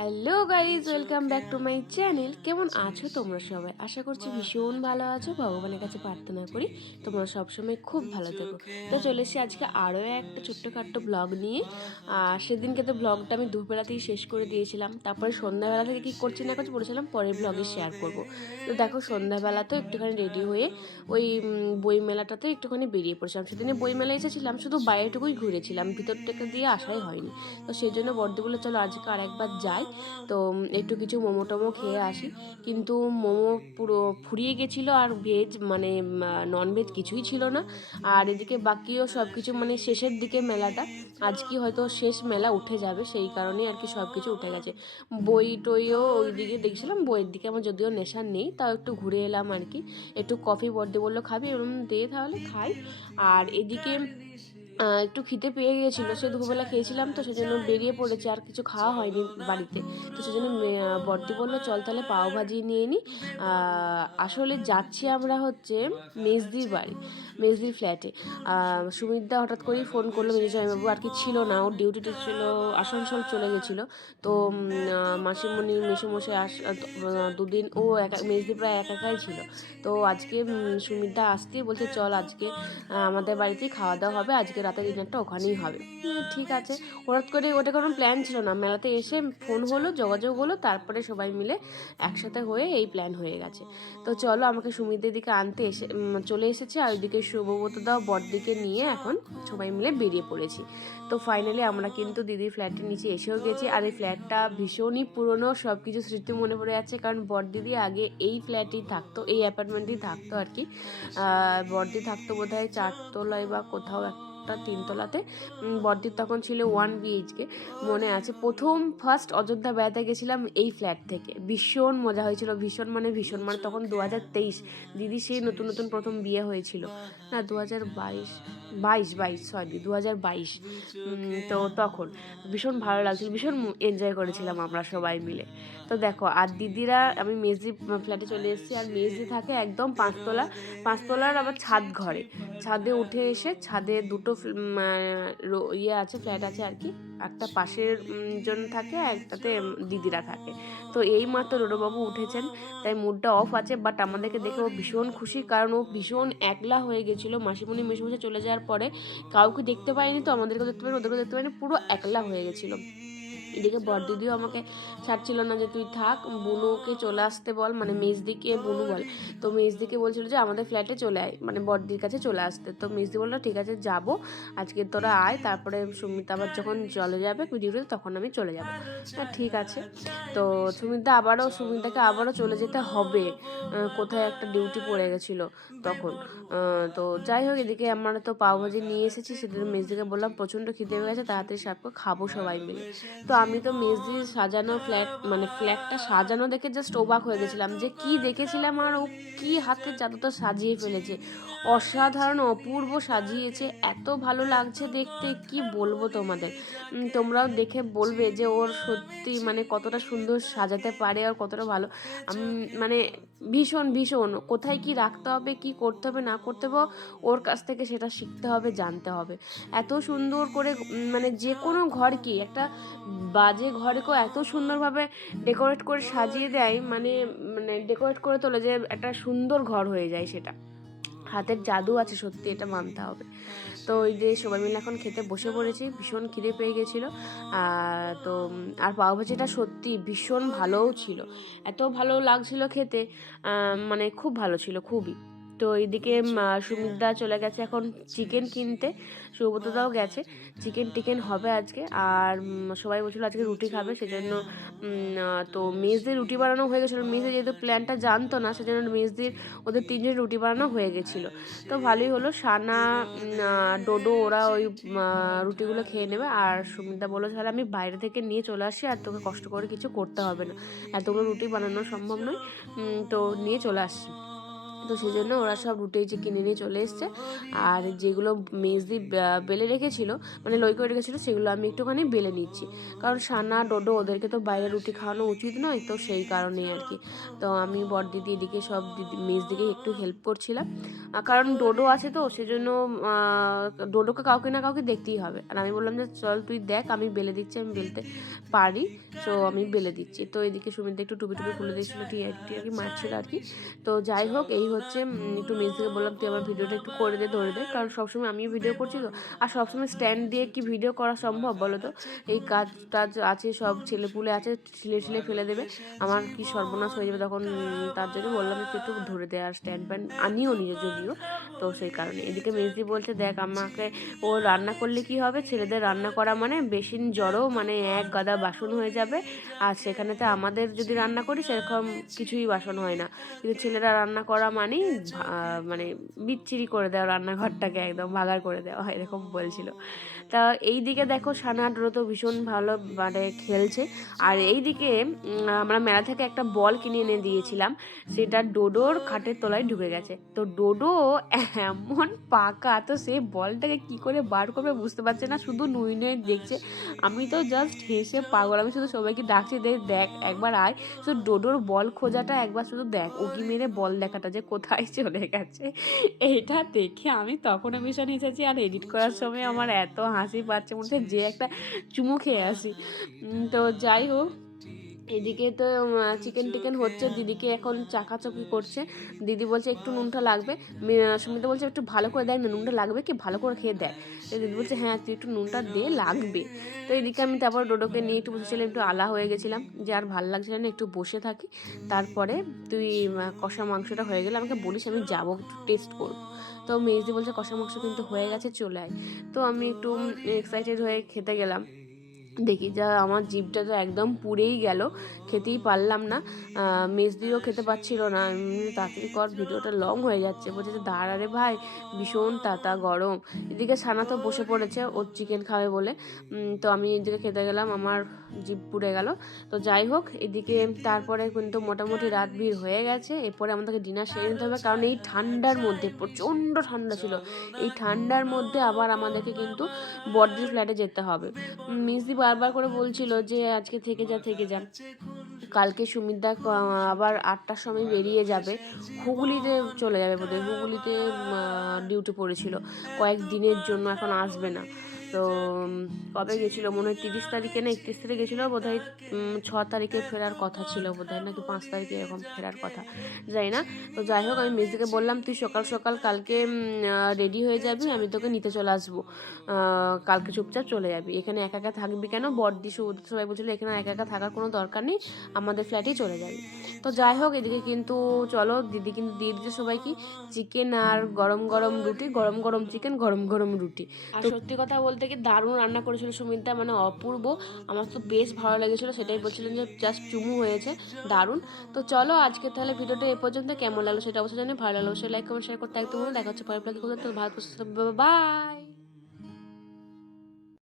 Hello guys welcome back to my channel. কেমন আছো তোমরা সবাই? আশা করছি ভীষণ ভালো আছো। ভগবানের কাছে প্রার্থনা করি তোমরা সবসময় খুব ভালো থেকো। তো চলে এসেছি আজকে আরও একটা ছোট্টখাট্ট ব্লগ নিয়ে। আর সেদিনকে তো ব্লগটা আমি দুপুরবেলাতেই শেষ করে দিয়েছিলাম। তারপরে সন্ধ্যাবেলা থেকে কী করছি না করছি বলেছিলাম পরের ব্লগে শেয়ার করব। তো দেখো সন্ধ্যাবেলা তো একটুখানি রেডি হয়ে ওই বই মেলাটাতে একটুখানি বেরিয়ে পড়েছিলাম। সেদিনে বই মেলায় এসেছিলাম শুধু বাইরেটুকুই ঘুরেছিলাম। ভিতরটাকে দিয়ে আসাই হয়নি। তো সেই জন্য বর্দি বলে চলো আজকে আর একবার যাই। তো একটু কিছু মোমো টোমো খেয়ে আসি। কিন্তু মোমো পুরো ফুরিয়ে গেছিল আর ভেজ মানে নন ভেজ কিছুই ছিল না। আর এদিকে বাকিও সব কিছু মানে শেষের দিকে মেলাটা। আজকে হয়তো শেষ মেলা উঠে যাবে, সেই কারণেই আর কি সব কিছু উঠে গেছে। বই টইও ওই দিকে দেখছিলাম, বইয়ের দিকে আমার যদিও নেশা নেই, তাও একটু ঘুরে এলাম আর কি। একটু কফি বর্দে বলল, খাবি? এরকম দে তাহলে, খাই। আর এদিকে একটু খিদে পেয়ে গিয়েছিল, সে দুপুরবেলা খেয়েছিলাম তো সেজন্য বেরিয়ে পড়েছে, আর কিছু খাওয়া হয়নি বাড়িতে। তো সেজন্য বর্তি বলল, চল তাহলে পাও ভাজি নিয়ে নিই আসলে যাচ্ছি আমরা হচ্ছে মেজদির বাড়ি। মেজদির ফ্ল্যাটে। সুমিতদা হঠাৎ করেই ফোন করল মেজবাবু আর কি ছিল না? ওর ডিউটিটা ছিল, আসানসোল চলে গেছিল। তো মাসিমণি, মেসোমশাই আস দুদিন, ও একা মেজদি প্রায় একা একাই ছিল। তো আজকে সুমিতদা আসতেই বলছে, চল আজকে আমাদের বাড়িতেই খাওয়া দাওয়া হবে, আজকে রাতের ডিনারটা ওখানেই হবে। ঠিক আছে। হঠাৎ করে ওটা কোনো প্ল্যান ছিল না। মেলাতে এসে ফোন হলো, যোগাযোগ হলো, তারপরে সবাই মিলে একসাথে হয়ে এই প্ল্যান হয়ে গেছে। তো চলো, আমাকে সুমিতের দিকে আনতে এসে চলে এসেছে, আর ওইদিকে শুভব্রতদাও বরদিকে নিয়ে এখন সবাই মিলে বেরিয়ে পড়েছি। তো ফাইনালি আমরা কিন্তু দিদির ফ্ল্যাটের নিচে এসেও গেছি। আর এই ফ্ল্যাটটা ভীষণই পুরনো সব কিছু স্মৃতি মনে পড়ে যাচ্ছে। কারণ বরদিদি আগে এই ফ্ল্যাটই থাকতো, এই অ্যাপার্টমেন্টই থাকতো আর কি। বড়দি থাকতো বোধ হয় চারতলায় বা কোথাও একটা তিনতলাতে। উম, বর্দির তখন ছিল ওয়ান বিএইচকে মনে আছে প্রথম ফার্স্ট অযোধ্যা বেড়াতে গেছিলাম এই ফ্ল্যাট থেকে। ভীষণ মজা হয়েছিল ভীষণ মানে ভীষণ মানে তখন দু হাজার তেইশ। দিদি সেই নতুন নতুন প্রথম বিয়ে হয়েছিল। না দু হাজার বাইশ বাইশ বাইশ সরি দু হাজার বাইশ তো তখন ভীষণ ভালো লাগছিল ভীষণ এনজয় করেছিলাম আমরা সবাই মিলে। তো দেখো আর দিদিরা আমি মেজদি ফ্ল্যাটে চলে এসেছি আর মেজদি থাকে একদম পাঁচতলা। পাঁচতলার আবার ছাদ ঘরে। ছাদে উঠে এসে ছাদে দুটো ইয়ে আছে ফ্ল্যাট আছে আর কি। একটা পাশের উম, জন থাকে একটাতে দিদিরা থাকে। তো এই মাত্র রোডবাবু উঠেছেন তাই মুডটা অফ আছে বাট আমাদেরকে দেখে ও ভীষণ খুশি কারণ ও ভীষণ একলা হয়ে গেছিল। মাসিমণি মেশমশে চলে যাওয়ার পরে কাউকে দেখতে পাইনি তো আমাদেরকেও দেখতে পাইনি ওদেরকেও দেখতে পাইনি পুরো একলা হয়ে গেছিল। এদিকে বড়দিদিও আমাকে ছাড়ছিল না যে তুই থাক, বুনুকে চলে আসতে বল মানে মেজদিকে, বুনু বল। তো মেজদিকে বলছিল যে আমাদের ফ্ল্যাটে চলে আয় মানে বড়দির কাছে চলে আসতে। তো মেজদি বলল, ঠিক আছে, যাব, আজকে তোরা আয়, তারপরে সুমিতা আবার যখন চলে যাবে ডিউটিতে তখন আমি চলে যাব। হ্যাঁ ঠিক আছে। তো সুমিতা আবারও, সুমিতাকে আবারও চলে যেতে হবে কোথায় একটা ডিউটি পড়ে গেছিল তখন। তো যাই হোক, এদিকে আমরা তো পাওভাজি নিয়ে এসেছি, সেদিন মেজদিকে বললাম, প্রচণ্ড খিদে হয়ে গেছে, তাড়াতাড়ি সাপ করে খাব সবাই মিলে। তো আমি তো মেজি সাজানো ফ্ল্যাট মানে ফ্ল্যাটটা সাজানো দেখে জাস্ট অবাক হয়ে গেছিলাম যে কি দেখেছিলাম আর ও কি হাতের জাদুটা সাজিয়ে ফেলেছে। অসাধারণ, অপূর্ব সাজিয়েছে। এত ভালো লাগছে দেখতে, কি বলব তোমাদের? তোমরাও দেখে বলবে যে ওর সত্যি মানে কতটা সুন্দর সাজাতে পারে আর কতটা ভালো। আমি মানে ভীষণ ভীষণ। কোথায় কি রাখতে হবে, কি করতে হবে, না করতে হবে, ওর কাছ থেকে সেটা শিখতে হবে, জানতে হবে। এত সুন্দর করে মানে যে কোনো ঘর কি একটা বাজে ঘরকেও এত সুন্দরভাবে ডেকোরেট করে সাজিয়ে দেয় মানে মানে ডেকোরেট করে তোলে যে একটা সুন্দর ঘর হয়ে যায় সেটা। হাতের জাদু আছে, সত্যি এটা মানতে হবে। তো ওই যে সবাই মিলে এখন খেতে বসে পড়েছি, ভীষণ খিদে পেয়ে গেছিল। তো, আর পাও পাওভাজিটা সত্যি ভীষণ ভালোও ছিল। এত ভালো লাগছিল খেতে মানে খুব ভালো ছিল, খুবই। তো এইদিকে সুমিতদা চলে গেছে এখন চিকেন কিনতে। সুব্রতদাও গেছে। চিকেন টিকেন হবে আজকে। আর সবাই বলছিল আজকে রুটি খাবে সেজন্য তো মেজদের রুটি বানানো হয়ে গেছিল। মেজদের যেহেতু প্ল্যানটা জানতো না সেজন্য মেজদির ওদের তিনজন রুটি বানানো হয়ে গেছিল। তো ভালোই হলো সানা ডোডো ওরা ওই রুটিগুলো খেয়ে নেবে। আর সুমিতা বলল তাহলে আমি বাইরে থেকে নিয়ে চলে আসি আর তোকে কষ্ট করে কিছু করতে হবে না। এতগুলো রুটি বানানো সম্ভব নয়। তো নিয়ে চলে আসছি তো সেই জন্য ওরা সব রুটি যে কিনে নিয়ে চলে এসছে। আর যেগুলো মেজদি বেলে রেখেছিল মানে লই করে রেখেছিলো, সেগুলো আমি একটুখানি বেলে নিচ্ছি। কারণ সানা, ডোডো ওদেরকে তো বাইরে রুটি খাওয়ানো উচিত নয়, তো সেই কারণেই আর কি। তো আমি বড় দিদি এদিকে সব দিদি, মেজদিকে একটু হেল্প করছিলাম। কারণ ডোডো আছে তো, সেজন্য ডোডোকে কাউকে না কাউকে দেখতেই হবে। আর আমি বললাম যে, চল তুই দেখ, আমি বেলে দিচ্ছি, আমি বেলতে পারি। সো আমি বেলে দিচ্ছি। তো এদিকে সুমিতা একটু টুপি টুপি খুলে দিয়েছিল টিয়ারি আর কি মারছিল আর কি। তো যাই হোক, এই হচ্ছে উম, একটু মেজদিকে বললাম তুই আমার ভিডিওটা একটু করে দে ধরে দে। কারণ সবসময় আমি ভিডিও করছি তো। আর সবসময় স্ট্যান্ড দিয়ে কি ভিডিও করা সম্ভব বলো তো? এই কাজ টাজ আছে সব ছেলেপুলে আছে ছিলে ছিলে ফেলে দেবে। আমার কি সর্বনাশ হয়ে যাবে তখন তার জন্য বললাম তুই একটু ধরে দে আর স্ট্যান্ড প্যান্ড আনিও নিজে যদিও। তো সেই কারণে। এদিকে মেজদি বলছে দেখ আমাকে ও রান্না করলে কি হবে? ছেলেদের রান্না করা মানে বেসিন জড়ো মানে এক গাদা বাসন হয়ে যাবে। আর সেখানেতে আমাদের যদি রান্না করি সেরকম কিছুই বাসন হয় না। কিন্তু ছেলেরা রান্না করা মানেই ভা- মানে বিচ্ছিরি করে দেওয়া, রান্নাঘরটাকে একদম ভাগার করে দেওয়া হয় এরকম বলছিল। তা এই দিকে দেখো সানা ডোরো তো ভীষণ ভালো মানে খেলছে। আর এই দিকে আমরা মেলা থেকে একটা বল কিনে এনে দিয়েছিলাম, সেটা ডোডোর খাটের তলায় ঢুকে গেছে। তো ডোডো এমন পাকা, তো সে বলটাকে কি করে বার করবে বুঝতে পারছে না, শুধু নুই নুই দেখছে। আমি তো জাস্ট হেসে পাগল, আমি শুধু সবাইকে ডাকছি দেখ, একবার আয়। শুধু ডোডোর বল খোঁজাটা একবার শুধু দেখ, উকি মেরে বল দেখাটা যে কোথায় চলে গেছে। এটা দেখে আমি তখন ভীষণ এসেছি আর এডিট করার সময় আমার এত হাসি পাচ্ছে মনে হচ্ছে যে একটা চুমু খেয়ে আসি। তো যাই হোক এদিকে তো চিকেন টিকেন হচ্ছে, দিদিকে এখন চাকাচাকি করছে। দিদি বলছে, একটু নুনটা লাগবে। সুমিতা বলছে, একটু ভালো করে দেয় না, নুনটা লাগবে কি? ভালো করে খেয়ে দেয় তো দিদি বলছে হ্যাঁ তুই একটু নুনটা দে, লাগবে। তো এদিকে আমি তারপর ডোডোকে নিয়ে একটু বসেছিলাম, একটু আলা হয়ে গেছিলাম, যে আর ভালো লাগছিল না একটু বসে থাকি। তারপরে তুই কষা মাংসটা হয়ে গেলে আমাকে বলিস, আমি যাব, একটু টেস্ট করব। তো মেজদি বলছে, কষা মাংস কিন্তু হয়ে গেছে, চলে আয়। তো আমি একটু এক্সাইটেড হয়ে খেতে গেলাম। দেখি যা আমার জিভটা তো একদম পুড়েই গেল খেতেই পারলাম না। আহ, মেজদিও খেতে পাচ্ছিল না। তাড়াতাড়ি কর ভিডিওটা লং হয়ে যাচ্ছে। বলছে যে দাঁড়া রে ভাই ভীষণ তাতা গরম। এদিকে সানা তো বসে পড়েছে ওর চিকেন খাবে বলে। তো আমি এদিকে খেতে গেলাম আমার জিভ পুড়ে গেল। তো যাই হোক এদিকে তারপরে কিন্তু মোটামুটি রাত ভিড় হয়ে গেছে। এরপরে আমাদেরকে ডিনার সেরে নিতে হবে কারণ এই ঠান্ডার মধ্যে প্রচণ্ড ঠান্ডা ছিল। এই ঠান্ডার মধ্যে আবার আমাদেরকে কিন্তু বড়দির ফ্ল্যাটে যেতে হবে। মিসদি বারবার করে বলছিল যে আজকে থেকে যা থেকে যা। কালকে সুমিতদা আবার আটটার সময় বেরিয়ে যাবে। হুগলিতে চলে যাবে বোধহয়। হুগলিতে ডিউটি পড়েছিল। কয়েক দিনের জন্য এখন আসবে না। তো কবে গেছিল? মনে হয় তিরিশ তারিখে না একত্রিশ তারিখে গেছিল? বোধ হয় ছ তারিখে ফেরার কথা ছিল বোধ হয় নাকি পাঁচ তারিখে এরকম ফেরার কথা যাই না। তো যাই হোক আমি মেসদিকে বললাম তুই সকাল সকাল কালকে রেডি হয়ে যাবি আমি তোকে নিতে চলে আসব। কালকে চুপচাপ চলে যাবি। এখানে একা একা থাকবি কেন? বড়দি সু- সবাই বলছিল এখানে একা একা থাকার কোনো দরকার নেই আমাদের ফ্ল্যাটেই চলে যাবি। তো যাই হোক এদিকে কিন্তু চলো দিদি কিন্তু দিয়ে দিচ্ছে সবাইকে চিকেন আর গরম গরম রুটি গরম গরম চিকেন গরম গরম রুটি। আর সত্যি কথা বলতে কি দারুণ রান্না করেছিল সুমিতা মানে অপূর্ব। আমার তো বেশ ভালো লেগেছিলো, সেটাই বলছিলেন যে জাস্ট চুমু হয়েছে, দারুণ। তো চলো আজকে তাহলে ভিডিওটা এ পর্যন্ত, কেমন লাগল সেটা অবশ্যই জানি ভালো লাগল সে লাইক কমেন্ট শেয়ার করতে একদম দেখা হচ্ছে পরে ভালো বাই